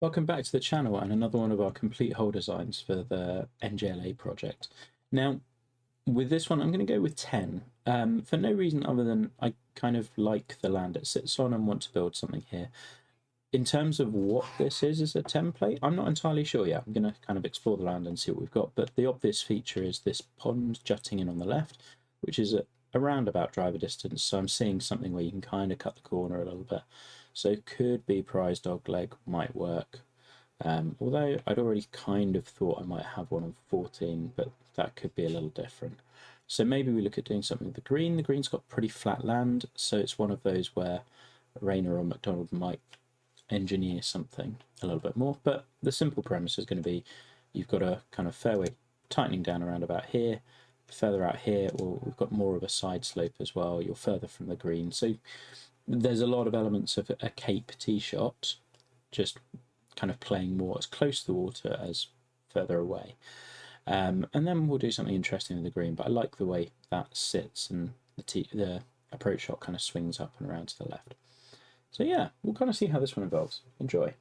Welcome back to the channel and another one of our complete whole designs for the NGLA project. Now, with this one, I'm going to go with 10 for no reason other than I kind of like the land it sits on and want to build something here. In terms of what this is as a template, I'm not entirely sure yet. I'm going to kind of explore the land and see what we've got, but the obvious feature is this pond jutting in on the left, which is at around about driver distance, so I'm seeing something where you can kind of cut the corner a little bit. So could be prize dog leg, might work. Although I'd already kind of thought I might have one on 14, but that could be a little different. So maybe we look at doing something with the green. The green's got pretty flat land, so it's one of those where Rayner or McDonald might engineer something a little bit more. But the simple premise is going to be you've got a kind of fairway tightening down around about here, further out here, or we've got more of a side slope as well. You're further from the green. So there's a lot of elements of a cape tee shot, just kind of playing more as close to the water as further away. And then we'll do something interesting with the green, but I like the way that sits and the approach shot kind of swings up and around to the left. So yeah, we'll kind of see how this one evolves. Enjoy.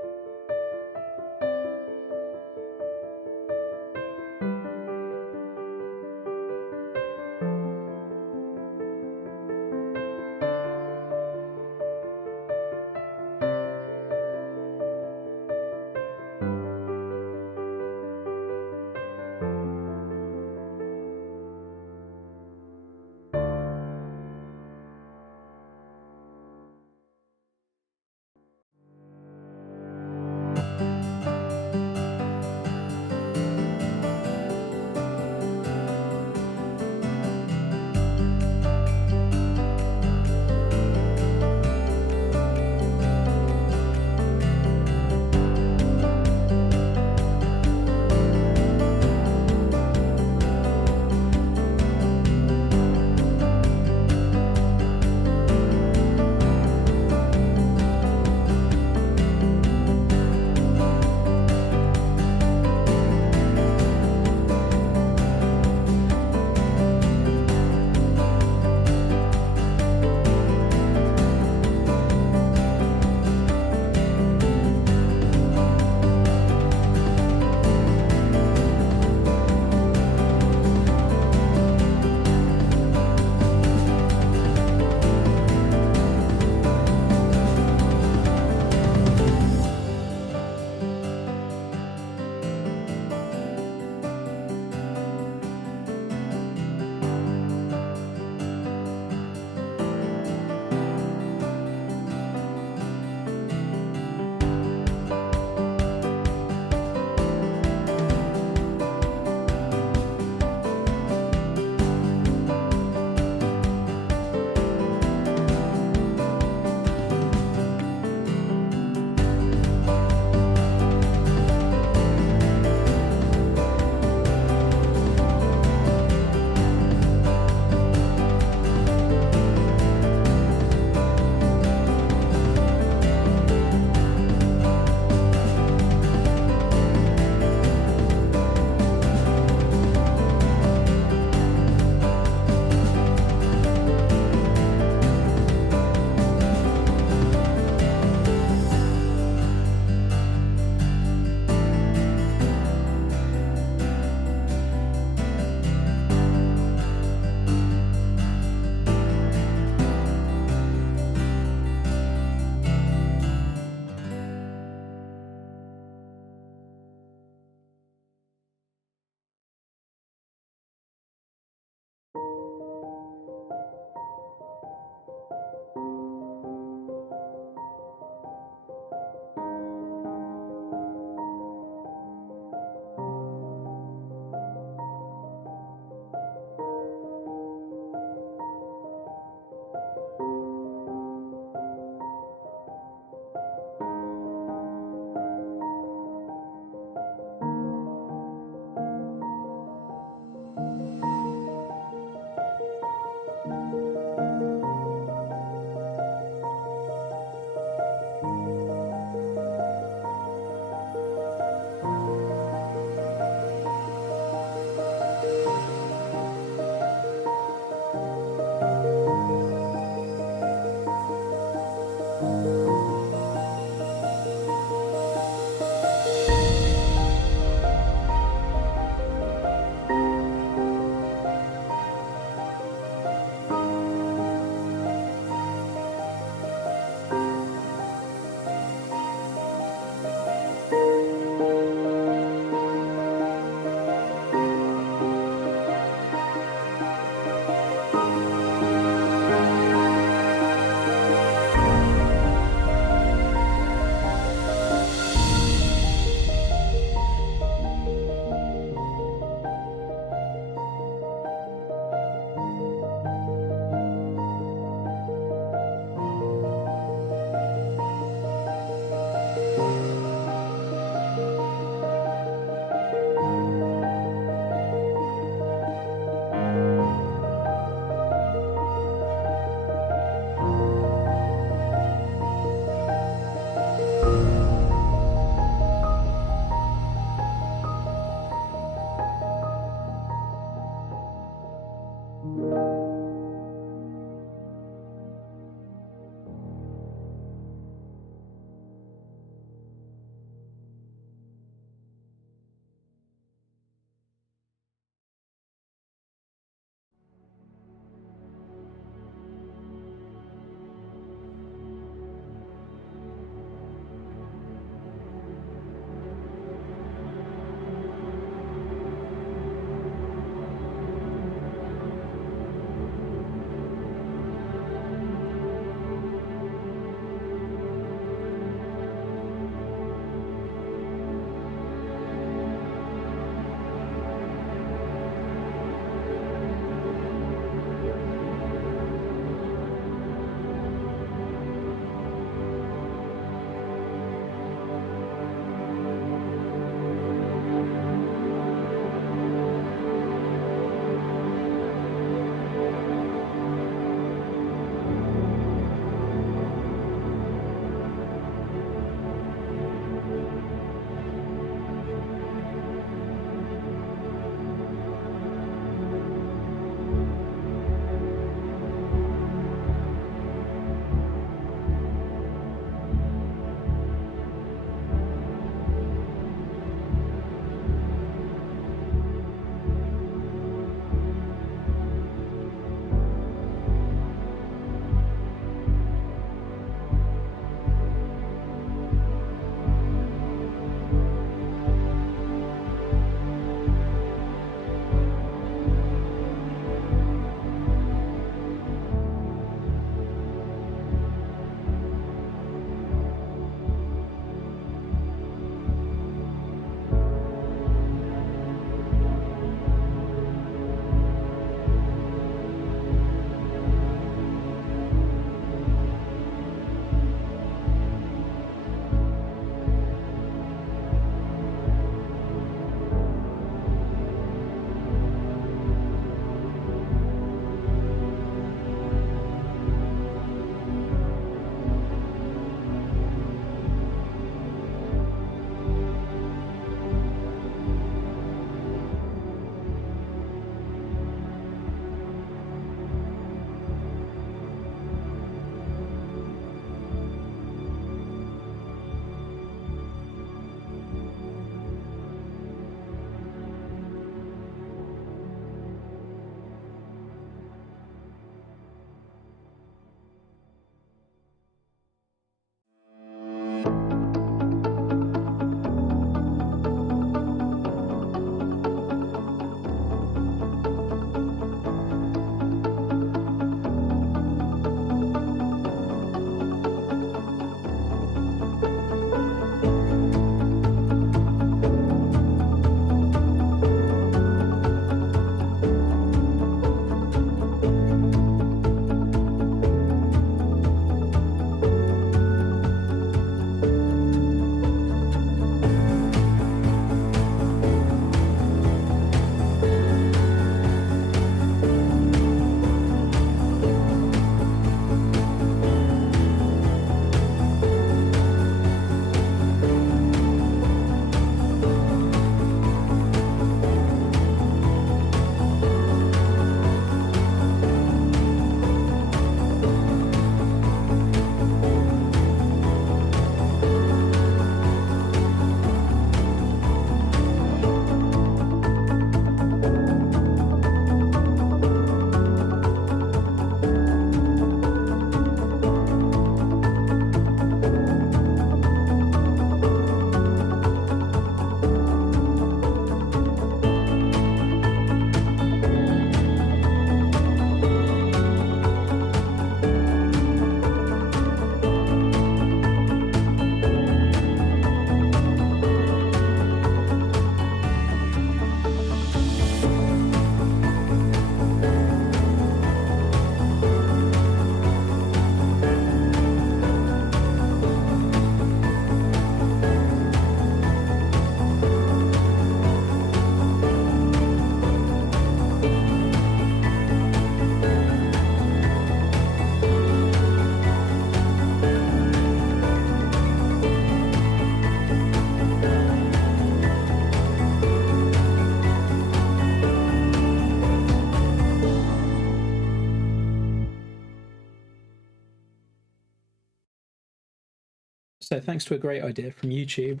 So thanks to a great idea from YouTube,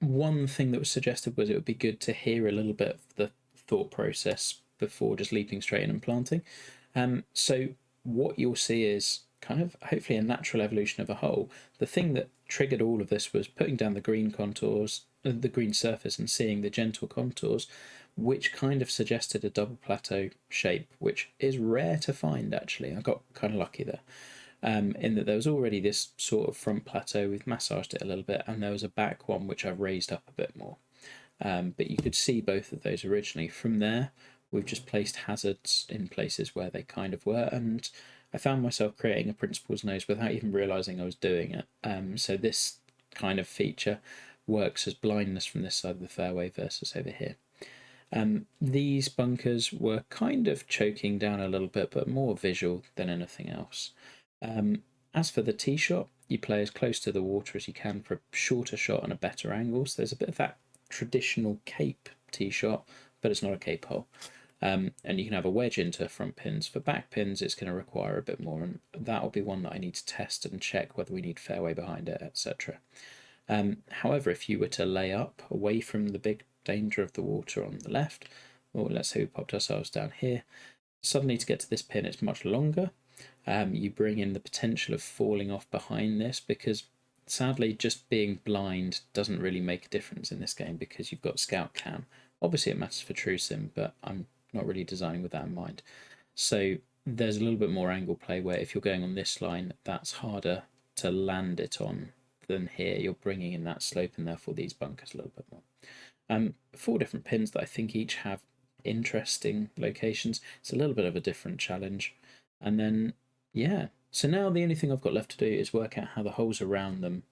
one thing that was suggested was it would be good to hear a little bit of the thought process before just leaping straight in and planting. So what you'll see is kind of hopefully a natural evolution of a whole. The thing that triggered all of this was putting down the green contours, the green surface, and seeing the gentle contours, which kind of suggested a double plateau shape, which is rare to find actually. I got kind of lucky there. In that there was already this sort of front plateau, we've massaged it a little bit, and there was a back one which I've raised up a bit more. But you could see both of those originally. From there, we've just placed hazards in places where they kind of were, and I found myself creating a principal's nose without even realising I was doing it. So this kind of feature works as blindness from this side of the fairway versus over here. These bunkers were kind of choking down a little bit, but more visual than anything else. As for the tee shot, you play as close to the water as you can for a shorter shot and a better angle. So there's a bit of that traditional cape tee shot, but it's not a cape hole. And you can have a wedge into front pins. For back pins, it's going to require a bit more, and that will be one that I need to test and check whether we need fairway behind it, etc. However, if you were to lay up away from the big danger of the water on the left, or let's say we popped ourselves down here, suddenly to get to this pin, it's much longer. You bring in the potential of falling off behind this, because sadly just being blind doesn't really make a difference in this game because you've got scout cam. Obviously it matters for true sim, but I'm not really designing with that in mind. So there's a little bit more angle play where if you're going on this line, that's harder to land it on than here. You're bringing in that slope and therefore these bunkers a little bit more. 4 different pins that I think each have interesting locations. It's a little bit of a different challenge. And then, yeah, so now the only thing I've got left to do is work out how the holes around them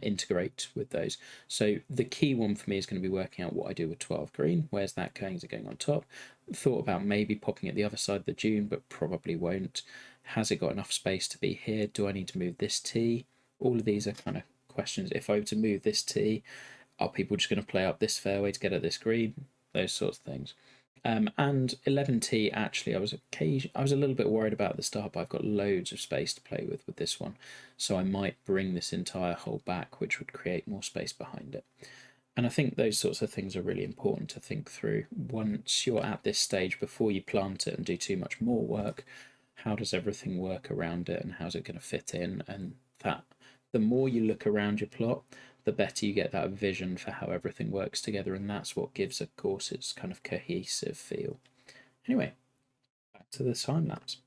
integrate with those. So the key one for me is going to be working out what I do with 12 green. Where's that going? Is it going on top? Thought about maybe popping at the other side of the dune, but probably won't. Has it got enough space to be here? Do I need to move this tee? All of these are kind of questions. If I were to move this tee, are people just going to play up this fairway to get at this green? Those sorts of things. And 11T, actually, I was a little bit worried about at the start, but I've got loads of space to play with this one. So I might bring this entire hole back, which would create more space behind it. And I think those sorts of things are really important to think through. Once you're at this stage, before you plant it and do too much more work, how does everything work around it and how's it going to fit in? And that the more you look around your plot, the better you get that vision for how everything works together, and that's what gives a course its kind of cohesive feel. Anyway, back to the time lapse.